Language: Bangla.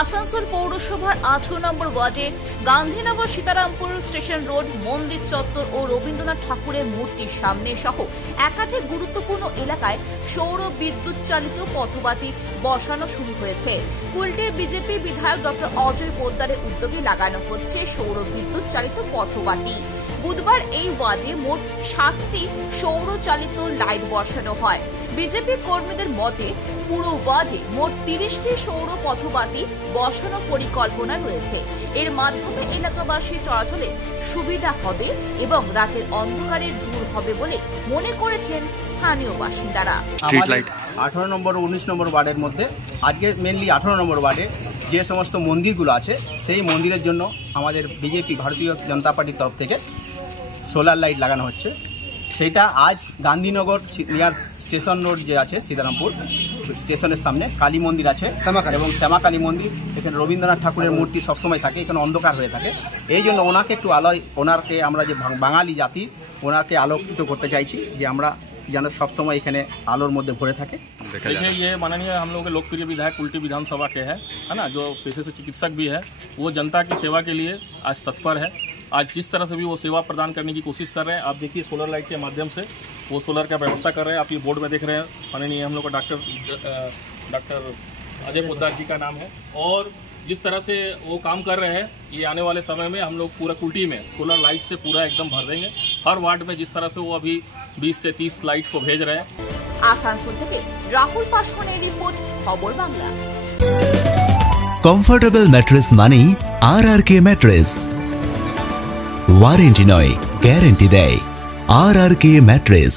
আসানসোল পৌরসভার 18 নম্বর ওয়ার্ডে গান্ধীনগর সীতারামপুর স্টেশন রোড, মন্দির চত্বর ও রবীন্দ্রনাথ ঠাকুরের মূর্তির সামনে সহ একাধিক গুরুত্বপূর্ণ এলাকায় সৌর বিদ্যুৎ চালিত পথবাতি বসানো শুরু হয়েছে। কুলটির বিজেপি বিধায়ক ডক্টর অজয় পোদ্দারের উদ্যোগে লাগানো হচ্ছে সৌর বিদ্যুৎ চালিত পথবাতি। বুধবার এই ওয়ার্ডে মোট 7টি সৌর চালিত লাইট বসানো হয়। বিজেপি কর্মীদের মতে পুরো ওয়ার্ডে মোট 30টি সৌর পথবাতি বসানোর পরিকল্পনা রয়েছে। এর মাধ্যমে এলাকাবাসী চলাচলে সুবিধা হবে এবং রাতের অন্ধকারে দূর হবে বলে মনে করেছেন স্থানীয় বাসিন্দারা। 18 নম্বর ও 19 নম্বর ওয়ার্ডের মধ্যে আজকে মেনলি 18 নম্বর ওয়ার্ডে যে সমস্ত মন্দিরগুলো আছে সেই মন্দিরের জন্য আমাদের বিজেপি ভারতীয় জনতা পার্টির তরফ থেকে সোলার লাইট লাগানো হচ্ছে। সেটা আজ গান্ধীনগর নিয়ার স্টেশন রোড যে আছে সীতারামপুর স্টেশনের সামনে কালী মন্দির আছে এবং শ্যামা কালী মন্দির, এখানে রবীন্দ্রনাথ ঠাকুরের মূর্তি সবসময় থাকে, এখানে অন্ধকার হয়ে থাকে। এই জন্য ওনাকে একটু ওনাকে আমরা যে বাঙালি জাতি ওনাকে আলোকিত করতে চাইছি যে আমরা যেন সবসময় এখানে আলোর মধ্যে ভরে থাকে। देखिए, ये माननीय हम लोग के लोकप्रिय विधायक कुल्टी विधानसभा के है ना, जो पेशे से चिकित्सक भी है, वो जनता की सेवा के लिए आज तत्पर है। आज जिस तरह से भी वो सेवा प्रदान करने की कोशिश कर रहे हैं, आप देखिए सोलर लाइट के माध्यम से वो सोलर का व्यवस्था कर रहे हैं। आप ये बोर्ड में देख रहे हैं, माननीय हम लोग का डॉक्टर अजय पोद्दार जी का नाम है। और जिस तरह से वो काम कर रहे हैं, ये आने वाले समय में हम लोग पूरा कुल्टी में सोलर लाइट से पूरा एकदम भर देंगे। हर वार्ड में जिस तरह से वो अभी 20 से 30 लाइट को भेज रहे हैं। আসানসোল থেকে রাহুল পাসওয়ানের রিপোর্ট, খবর বাংলা। কমফোর্টেবল ম্যাট্রেস মানেই RRK ম্যাট্রেস। ওয়ারেন্টি নয়, গ্যারান্টি দেয় RRK ম্যাট্রেস।